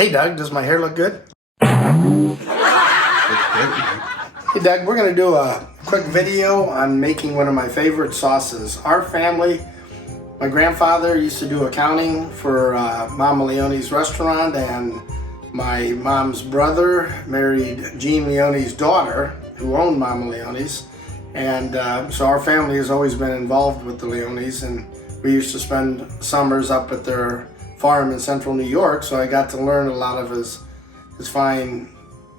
Hey Doug, does my hair look good? Hey Doug, we're going to do a quick video on making one of my favorite sauces. Our family, my grandfather used to do accounting for Momma Leone's restaurant, and my mom's brother married Jean Leone's daughter, who owned Momma Leone's. And so our family has always been involved with the Leones, and we used to spend summers up at their farm in central New York, so I got to learn a lot of his fine,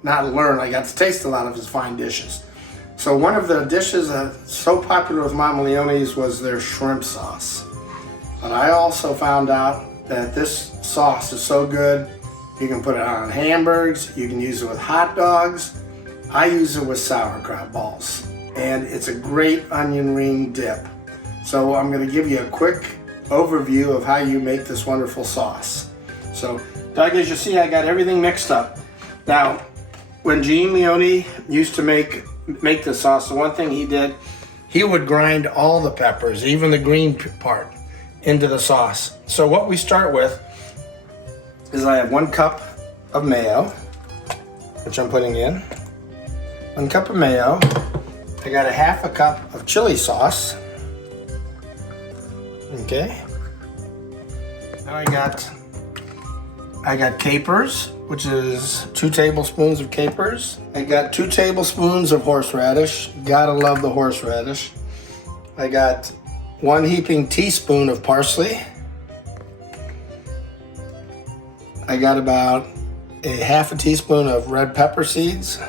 not learn, I got to taste a lot of his fine dishes. So one of the dishes that's so popular with Momma Leone's was their shrimp sauce. But I also found out that this sauce is so good, you can put it on hamburgers, you can use it with hot dogs. I use it with sauerkraut balls, and it's a great onion ring dip. So I'm going to give you a quick overview of how you make this wonderful sauce. So Doug, as you see, I got everything mixed up. Now, when Jean Leone used to make the sauce, the one thing he did, he would grind all the peppers, even the green part, into the sauce. So what we start with is I have 1 cup of mayo, which I'm putting in. 1 cup of mayo. I got a 1/2 cup of chili sauce. Okay. Now I got capers, which is 2 tablespoons of capers. I got 2 tablespoons of horseradish. Gotta love the horseradish. I got 1 heaping teaspoon of parsley. I got about a 1/2 teaspoon of red pepper seeds.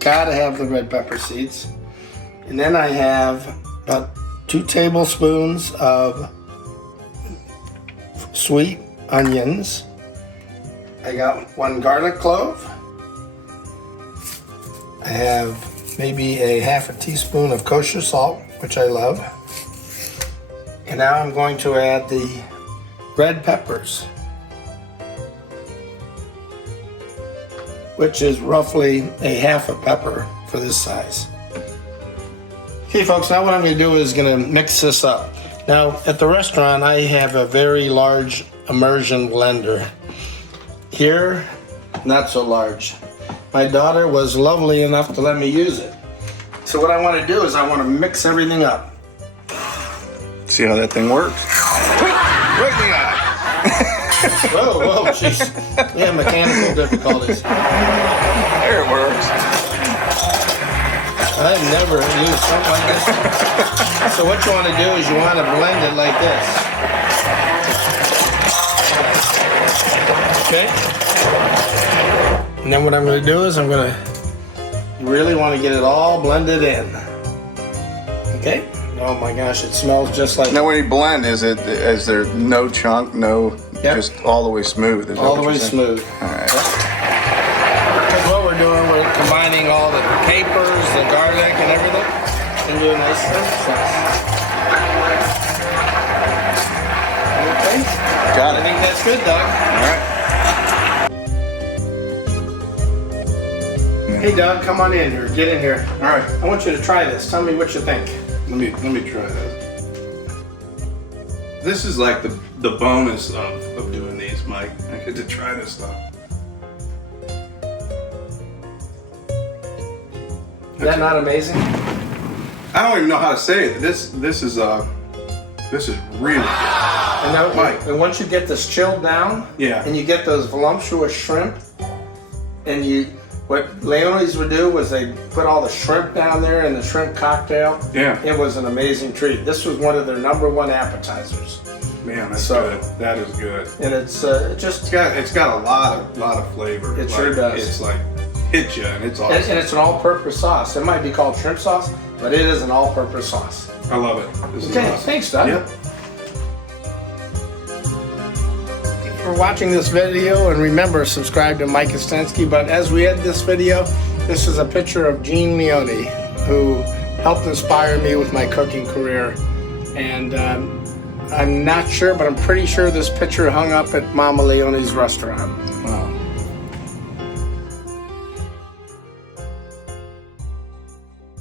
Gotta have the red pepper seeds. And then I have about 2 tablespoons of sweet onions. I got 1 garlic clove. I have maybe a 1/2 teaspoon of kosher salt, which I love. And now I'm going to add the red peppers, which is roughly a 1/2 pepper for this size. Okay folks, now what I'm going to do is going to mix this up. Now at the restaurant I have a very large immersion blender. Here, not so large. My daughter was lovely enough to let me use it. So what I want to do is I want to mix everything up. See how that thing works? Right in the eye. Whoa, jeez. Yeah, mechanical difficulties. There it works. I've never used something like this. So what you want to do is you want to blend it like this. Okay? And then what I'm going to do is I'm going to really want to get it all blended in. Okay? Oh my gosh, it smells just like... Now when you blend, is there no chunk, just all the way smooth? All the way smooth. All right. Because what we're doing, we're combining all the capers, the garlic, and everything into a nice sauce. Okay? Got it. I think that's good, Doug. All right. Hey Doug, come on in here. Get in here. All right. I want you to try this. Tell me what you think. Let me try this. This is like the bonus of doing these, Mike. I get to try this stuff. Is that not amazing? I don't even know how to say it. This is really good. And, now, Mike. and once you get this chilled down, Yeah. and you get those voluptuous shrimp, and what Leone's would do was they put all the shrimp down there in the shrimp cocktail. Yeah. It was an amazing treat. This was one of their #1 appetizers. Man, that's good. That is good. And it's just... It's got a lot of flavor. It sure does. It's like hit you, and it's awesome. And it's an all-purpose sauce. It might be called shrimp sauce, but it is an all-purpose sauce. I love it. This is Okay, awesome. thanks, Doug. Yep. For watching this video, and remember, subscribe to Mike Kostensky. But as we end this video, this is a picture of Jean Leone, who helped inspire me with my cooking career. And I'm not sure, but I'm pretty sure this picture hung up at Momma Leone's restaurant.